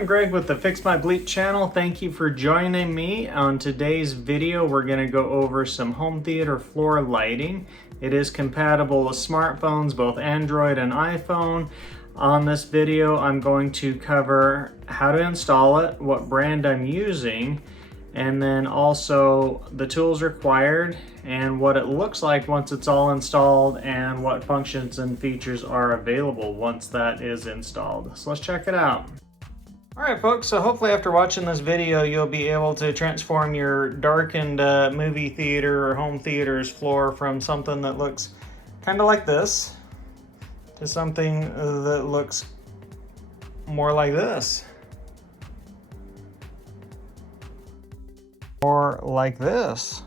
I'm Greg with the Fix My Bleep channel. Thank you for joining me. On today's video, we're going to go over some home theater floor lighting. It is compatible with smartphones, both Android and iPhone. On this video, I'm going to cover how to install it, what brand I'm using, and then also the tools required and what it looks like once it's all installed and what functions and features are available once that is installed. So let's check it out. Alright folks, so hopefully after watching this video you'll be able to transform your darkened movie theater or home theater's floor from something that looks kind of like this to something that looks more like this. Or like this.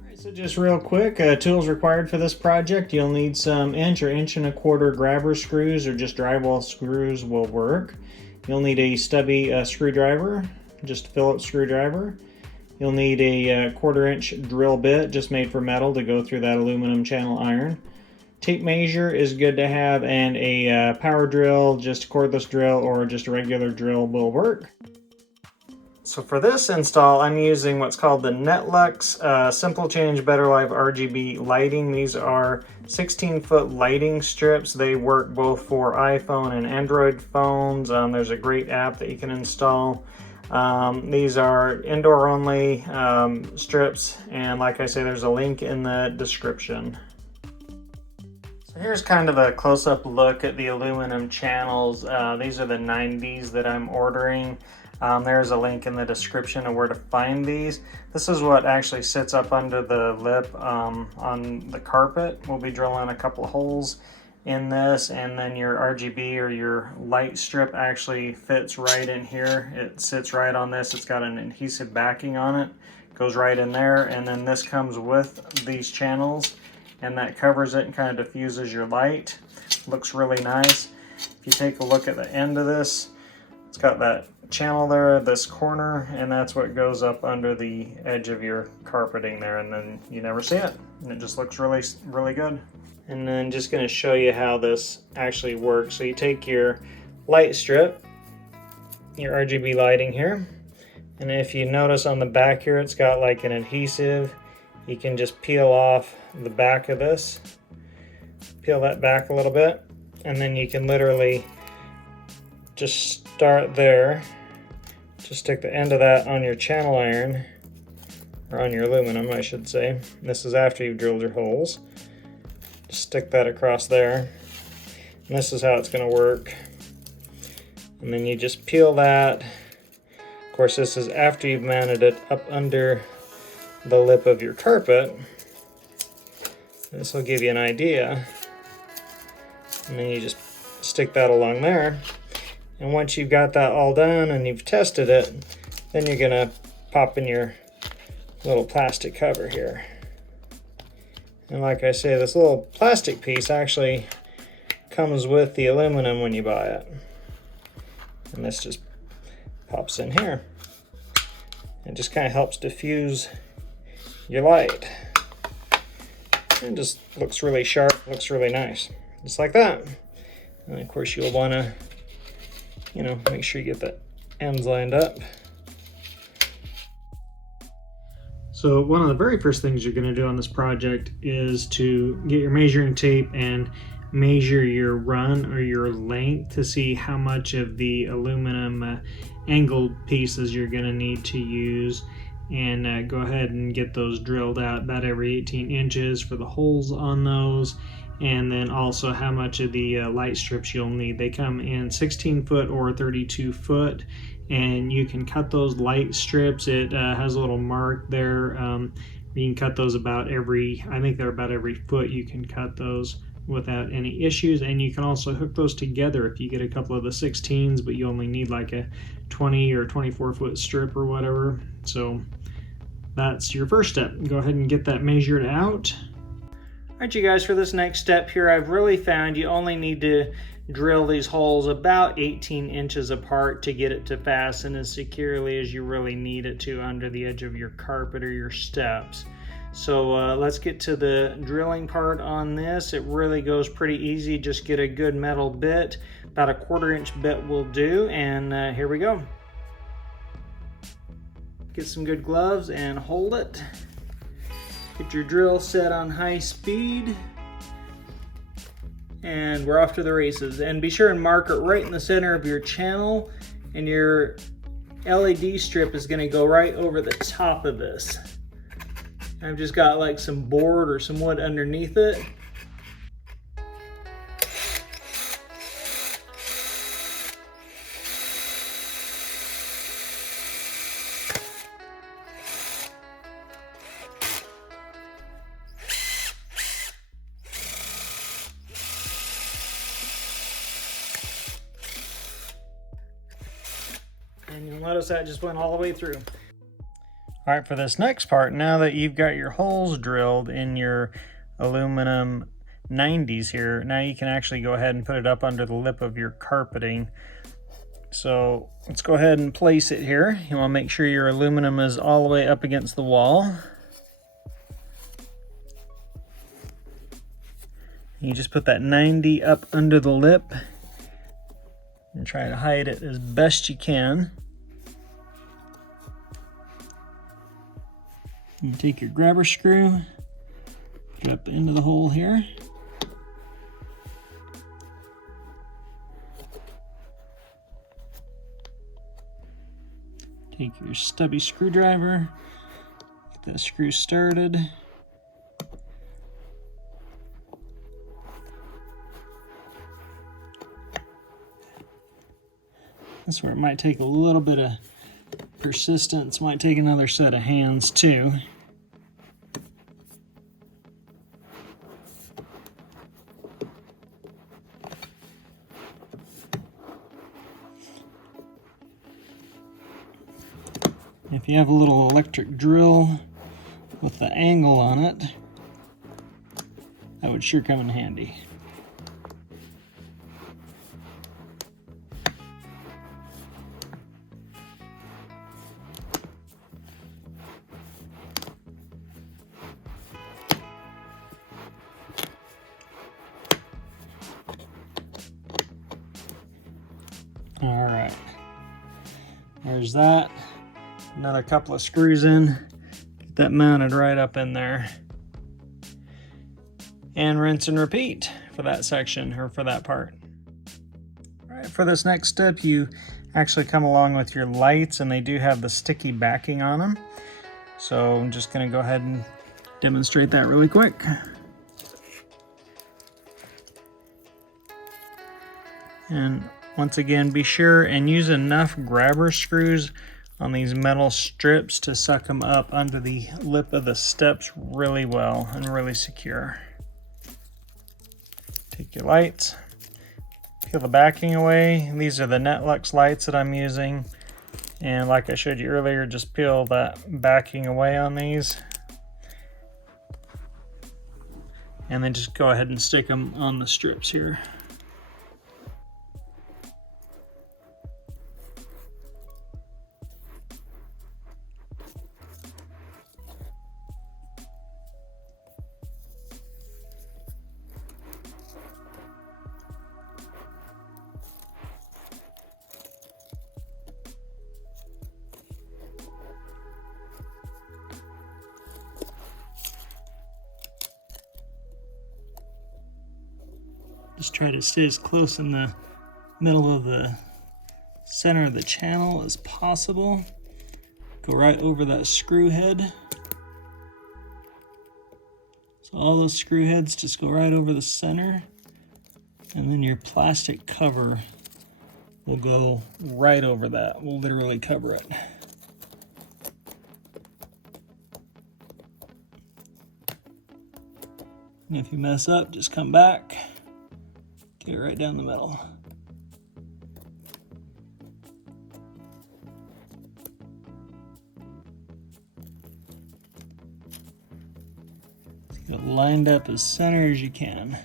Alright, so just real quick, tools required for this project. You'll need some inch or inch and a quarter grabber screws, or just drywall screws will work. You'll need a stubby screwdriver, just a Phillips screwdriver. You'll need a 1/4 inch drill bit, just made for metal, to go through that aluminum channel iron. Tape measure is good to have, and a power drill, just a cordless drill or just a regular drill will work. So for this install, I'm using what's called the Nexlux Simple Change Better Life RGB lighting. These are 16-foot lighting strips. They work both for iPhone and Android phones. There's a great app that you can install. These are indoor only strips, and like I say, there's a link in the description. So here's kind of a close-up look at the aluminum channels. These are the 90s that I'm ordering. There's a link in the description of where to find these. This is what actually sits up under the lip on the carpet. We'll be drilling a couple of holes in this, and then your RGB or your light strip actually fits right in here. It sits right on this. It's got an adhesive backing on it. Goes right in there, and then this comes with these channels, and that covers it and kind of diffuses your light. Looks really nice. If you take a look at the end of this, it's got that channel there, this corner, and that's what goes up under the edge of your carpeting there, and then you never see it, and it just looks really, really good. And then just going to show you how this actually works. So you take your light strip, your RGB lighting here, and if you notice on the back here, it's got like an adhesive. You can just peel off the back of this, peel that back a little bit, and then you can literally just start there. Just stick the end of that on your channel iron, or on your aluminum, I should say. This is after you've drilled your holes. Just stick that across there, and this is how it's going to work. And then you just peel that. Of course, this is after you've mounted it up under the lip of your carpet. This will give you an idea. And then you just stick that along there. And once you've got that all done and you've tested it, then you're gonna pop in your little plastic cover here. And like I say, this little plastic piece actually comes with the aluminum when you buy it. And this just pops in here. It just kind of helps diffuse your light. It just looks really sharp, looks really nice. Just like that. And of course you'll want to, make sure you get the ends lined up. So one of the very first things you're going to do on this project is to get your measuring tape and measure your run or your length to see how much of the aluminum angled pieces you're going to need to use, and go ahead and get those drilled out about every 18 inches for the holes on those. And then also how much of the light strips you'll need. They come in 16-foot or 32-foot, and you can cut those light strips. It has a little mark there. You can cut those about I think they're about every foot. You can cut those without any issues, and you can also hook those together if you get a couple of the 16s, but you only need like a 20 or 24-foot strip or whatever. So that's your first step. Go ahead and get that measured out. Alright you guys, for this next step here, I've really found you only need to drill these holes about 18 inches apart to get it to fasten as securely as you really need it to under the edge of your carpet or your steps. So let's get to the drilling part on this. It really goes pretty easy. Just get a good metal bit. About a 1/4 inch bit will do, and here we go. Get some good gloves and hold it. Get your drill set on high speed. And we're off to the races. And be sure and mark it right in the center of your channel, and your LED strip is going to go right over the top of this. I've just got like some board or some wood underneath it. And you'll notice that just went all the way through. All right, for this next part, now that you've got your holes drilled in your aluminum 90s here, now you can actually go ahead and put it up under the lip of your carpeting. So let's go ahead and place it here. You want to make sure your aluminum is all the way up against the wall. You just put that 90 up under the lip and try to hide it as best you can. You take your grabber screw, put it up into the hole here. Take your stubby screwdriver, get that screw started. That's where it might take a little bit of persistence, might take another set of hands too. If you have a little electric drill with the angle on it, that would sure come in handy. All right, there's that. Another couple of screws in, get that mounted right up in there. And rinse and repeat for that section, or for that part. All right, for this next step, you actually come along with your lights, and they do have the sticky backing on them. So I'm just gonna go ahead and demonstrate that really quick. And once again, be sure and use enough grabber screws on these metal strips to suck them up under the lip of the steps really well and really secure. Take your lights, peel the backing away. These are the nexlux lights that I'm using. And like I showed you earlier, just peel that backing away on these. And then just go ahead and stick them on the strips here. Just try to stay as close in the middle of the center of the channel as possible. Go right over that screw head. So all those screw heads just go right over the center, and then your plastic cover will go right over that. We'll literally cover it. And if you mess up, just come back. Get it right down the middle. Get it lined up as center as you can.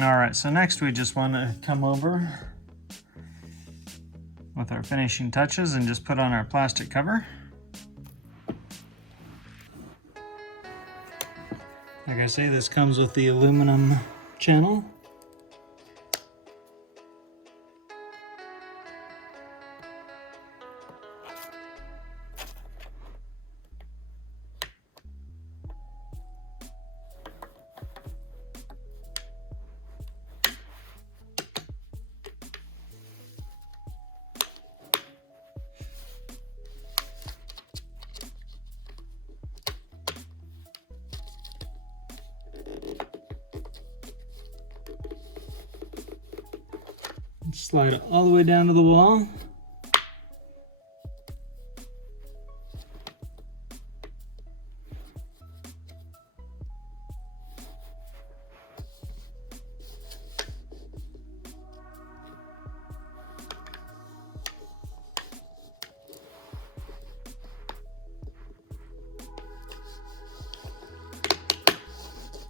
All right, so next we just want to come over with our finishing touches and just put on our plastic cover. Like I say, this comes with the aluminum channel. Slide it all the way down to the wall.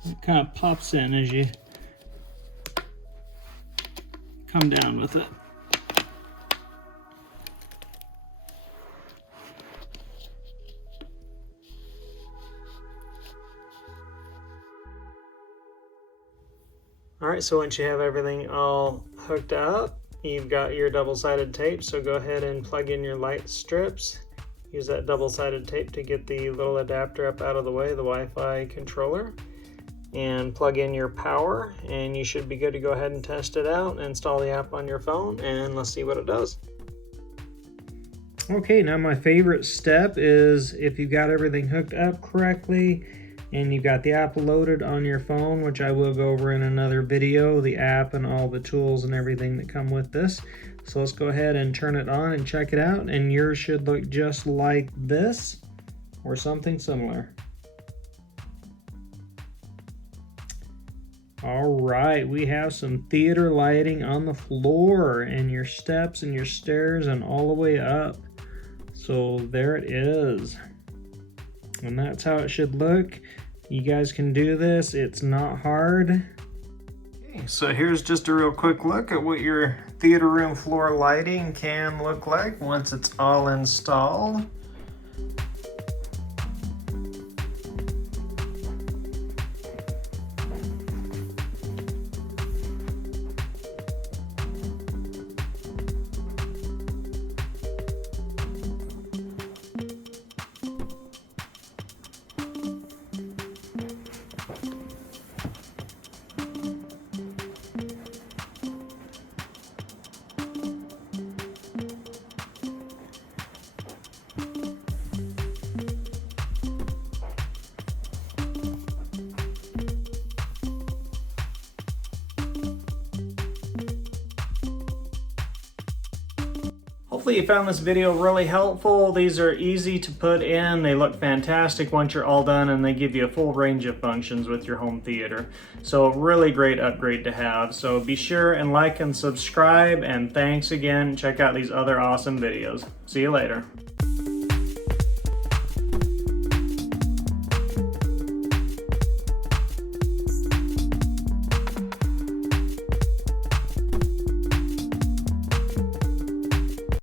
It kind of pops in as you come down with it. All right, so once you have everything all hooked up, you've got your double-sided tape, so go ahead and plug in your light strips. Use that double-sided tape to get the little adapter up out of the way, the Wi-Fi controller. And plug in your power, and you should be good to go ahead and test it out. Install the app on your phone, and let's see what it does. Okay, now my favorite step is if you've got everything hooked up correctly and you've got the app loaded on your phone, which I will go over in another video, the app and all the tools and everything that come with this. So let's go ahead and turn it on and check it out, and yours should look just like this or something similar. All right, we have some theater lighting on the floor and your steps and your stairs and all the way up. So there it is. And that's how it should look. You guys can do this, it's not hard. Okay, so here's just a real quick look at what your theater room floor lighting can look like once it's all installed. Hopefully you found this video really helpful. These are easy to put in. They look fantastic once you're all done, and they give you a full range of functions with your home theater. So really great upgrade to have. So be sure and like and subscribe, and thanks again. Check out these other awesome videos. See you later.